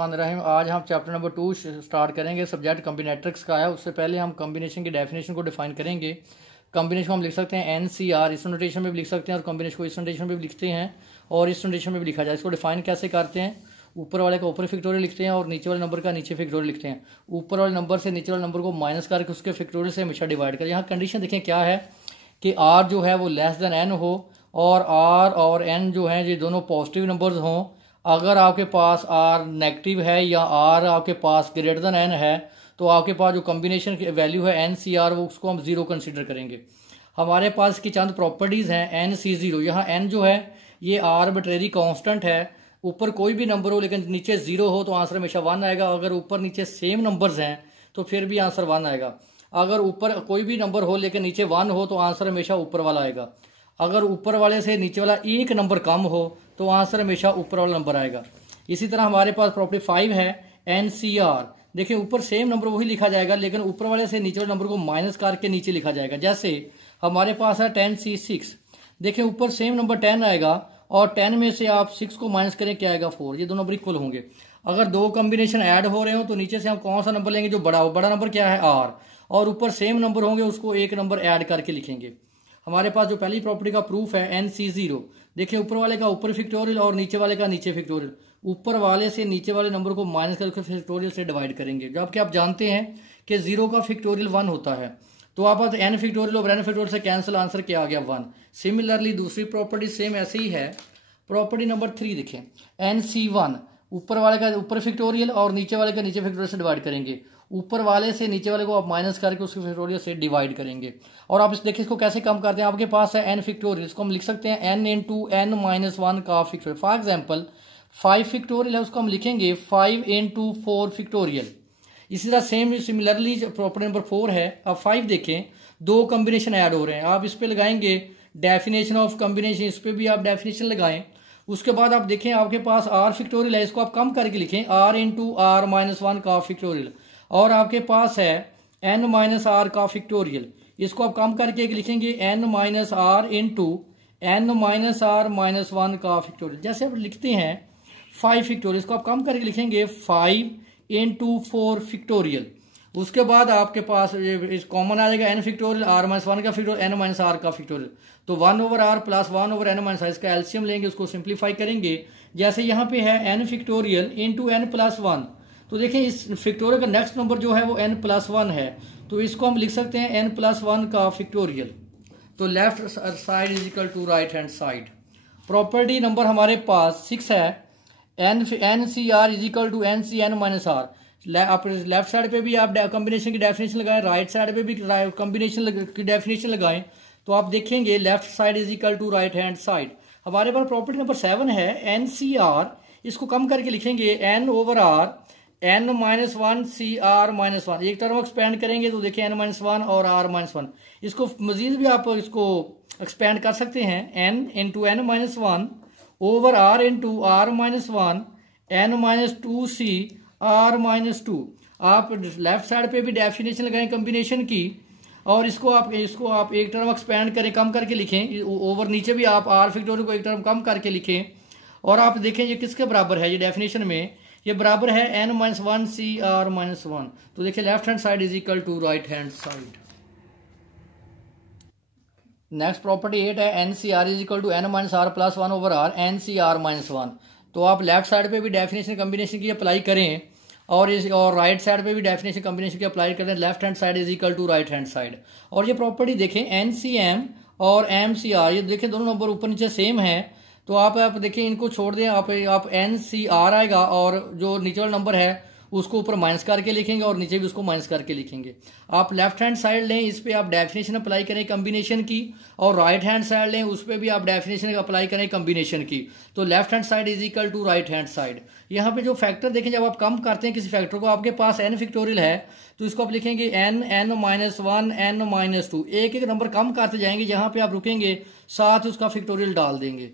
रहीम। आज हम chapter number 2 start करेंगे। सब्जेक्ट कॉम्बिनेट्रिक्स का है। उससे पहले हम कॉम्बिनेशन की डेफिनेशन को डिफाइन करेंगे। कॉम्बिनेशन को हम लिख सकते हैं NCR, इस नोटेशन में भी लिख सकते हैं, और कॉम्बिनेशन को इस नोटेशन में भी लिखते हैं और इस नोटेशन में भी लिखा जाए। इसको डिफाइन कैसे करते हैं? ऊपर वाले का ऊपर फैक्टोरियल लिखते हैं और नीचे वाले नंबर का नीचे फैक्टोरियल लिखते हैं। ऊपर वाले नंबर से नीचे वाले नंबर को माइनस करके उसके फैक्टोरियल से हमेशा डिवाइड करें। यहाँ कंडीशन देखें क्या है कि R जो है वो लेस देन N हो और R और N जो है ये दोनों पॉजिटिव नंबर्स हों। अगर आपके पास R नेगेटिव है या R आपके पास ग्रेटर देन N है तो आपके पास जो कॉम्बिनेशन की वैल्यू है NCR वो उसको हम जीरो कंसिडर करेंगे। हमारे पास इसकी चंद प्रॉपर्टीज हैं। NC0, यहाँ N जो है ये आर्बिट्रेरी कांस्टेंट है। ऊपर कोई भी नंबर हो लेकिन नीचे जीरो हो तो आंसर हमेशा 1 आएगा। अगर ऊपर नीचे सेम नंबर्स हैं तो फिर भी आंसर 1 आएगा। अगर ऊपर कोई भी नंबर हो लेकिन नीचे 1 हो तो आंसर हमेशा ऊपर वाला आएगा। अगर ऊपर वाले से नीचे वाला एक नंबर कम हो तो आंसर हमेशा ऊपर वाला नंबर आएगा। इसी तरह हमारे पास प्रॉपर्टी 5 है NCR। देखिए ऊपर सेम नंबर वही लिखा जाएगा लेकिन ऊपर वाले से नीचे वाले नंबर को माइनस करके नीचे लिखा जाएगा। जैसे हमारे पास है 10C6। देखिए ऊपर सेम नंबर 10 आएगा और 10 में से आप 6 को माइनस करें, क्या आएगा? 4। ये दोनों नंबर इक्वल होंगे। अगर दो कॉम्बिनेशन ऐड हो रहे हो तो नीचे से हम कौन सा नंबर लेंगे जो बड़ा हो? बड़ा नंबर क्या है? R। और ऊपर सेम नंबर होंगे उसको एक नंबर ऐड करके लिखेंगे। हमारे पास जो पहली प्रॉपर्टी का प्रूफ है NC0। देखिए ऊपर वाले का ऊपर फैक्टोरियल और नीचे वाले का नीचे फैक्टोरियल। ऊपर वाले से नीचे वाले नंबर को माइनस करके फैक्टोरियल से डिवाइड करेंगे। जबकि आप जानते हैं कि 0 का फैक्टोरियल 1 होता है तो आप n फैक्टोरियल और n फैक्टोरियल से कैंसिल, आंसर क्या आ गया? 1। सिमिलरली दूसरी प्रॉपर्टी सेम ऐसे ही है। प्रॉपर्टी नंबर 3 देखें NC1। ऊपर वाले का ऊपर फैक्टोरियल और नीचे वाले का नीचे फैक्टोरियल से डिवाइड करेंगे। ऊपर वाले से नीचे वाले को आप माइनस करके उसके फैक्टोरियल से डिवाइड करेंगे। और आप इस देखिए इसको कैसे कम करते हैं। आपके पास है n फैक्टोरियल, इसको हम लिख सकते हैं n इंटू n माइनस 1 का फैक्टोरियल। फॉर एग्जाम्पल 5 फैक्टोरियल है उसको हम लिखेंगे 5 इंटू 4 फैक्टोरियल। इसी तरह सेम सिमिलरली प्रॉपर्टी नंबर 4 है। अब 5 देखें, दो कॉम्बिनेशन ऐड हो रहे हैं। आप इस पे लगाएंगे डेफिनेशन ऑफ कॉम्बिनेशन, इस पे भी आप डेफिनेशन लगाएं। उसके बाद आप देखें आपके पास R फैक्टोरियल है, इसको आप कम करके लिखें R इंटू R माइनस 1 का फैक्टोरियल। और आपके पास है n माइनस R का फैक्टोरियल, इसको आप कम करके लिखेंगे n minus R into n minus R minus 1 का फैक्टोरियल। जैसे आप लिखते हैं 5 फैक्टोरियल, इसको आप कम करके लिखेंगे 5 इंटू 4 फैक्टोरियल। उसके बाद आपके पास कॉमन आ जाएगा n फैक्टोरियल R माइनस 1 का फैक्टोरियल n माइनस R का फैक्टोरियल। तो 1 over R plus 1 over n minus R, इसका एलसीएम लेंगे, उसको सिंप्लीफाई करेंगे। जैसे यहाँ पे है n factorial into n plus 1। तो देखिए इस फैक्टोरियल का नेक्स्ट नंबर जो है वो n प्लस 1 है तो इसको हम लिख सकते हैं n प्लस 1 का फैक्टोरियल। तो left side is equal to right hand side. Property number हमारे पास 6 है NCR is equal to NCN minus R। आप लेफ्ट साइड पे भी आप कॉम्बिनेशन की डेफिनेशन लगाएं, राइट साइड पे भी कॉम्बिनेशन की डेफिनेशन लगाएं तो आप देखेंगे left side is equal to right hand side. हमारे पास प्रॉपर्टी नंबर 7 है NCR, इसको कम करके लिखेंगे n over R n minus 1 CR minus 1। एक टर्म एक्सपेंड करेंगे तो देखिए n माइनस 1 और R माइनस 1। इसको मजीद भी आप इसको एक्सपेंड कर सकते हैं n into n minus 1 over R into R minus 1 n minus 2C R minus 2। आप लेफ्ट साइड पे भी डेफिनेशन लगाएं कॉम्बिनेशन की और इसको आप एक टर्म एक्सपेंड करें, कम करके लिखें। ओवर नीचे भी आप R फैक्टोरियल को एक टर्म कम करके लिखें और आप देखें ये किसके बराबर है? ये डेफिनेशन में ये बराबर है n माइनस 1 CR माइनस 1। तो देखिए left hand side is equal to right hand side. Next property 8 है NCR is equal to n minus R plus 1 over R NCR minus 1। तो आप लेफ्ट साइड पे भी डेफिनेशन कॉम्बिनेशन की apply करें और राइट साइड पे भी डेफिनेशन कॉम्बिनेशन की अप्लाई करें। Left hand side is equal to right hand side. और ये प्रॉपर्टी देखें NCM और MCR, ये देखें दोनों नंबर ऊपर नीचे सेम है तो आप देखिए इनको छोड़ दें, आप NCR आएगा और जो नीचे वाला नंबर है उसको ऊपर माइनस करके लिखेंगे और नीचे भी उसको माइनस करके लिखेंगे। आप लेफ्ट हैंड साइड लें, इस पे आप डेफिनेशन अप्लाई करें कॉम्बिनेशन की, और राइट हैंड साइड लें, उस पे भी आप डेफिनेशन अप्लाई करें कॉम्बिनेशन की। तो left hand side is equal to right hand side. यहाँ पे जो फैक्टर देखें, जब आप कम करते हैं किसी फैक्टर को, आपके पास n फैक्टोरियल है तो इसको आप लिखेंगे n माइनस 1 n माइनस 2। एक एक नंबर कम करते जाएंगे, जहां पे आप रुकेंगे साथ उसका फैक्टोरियल डाल देंगे।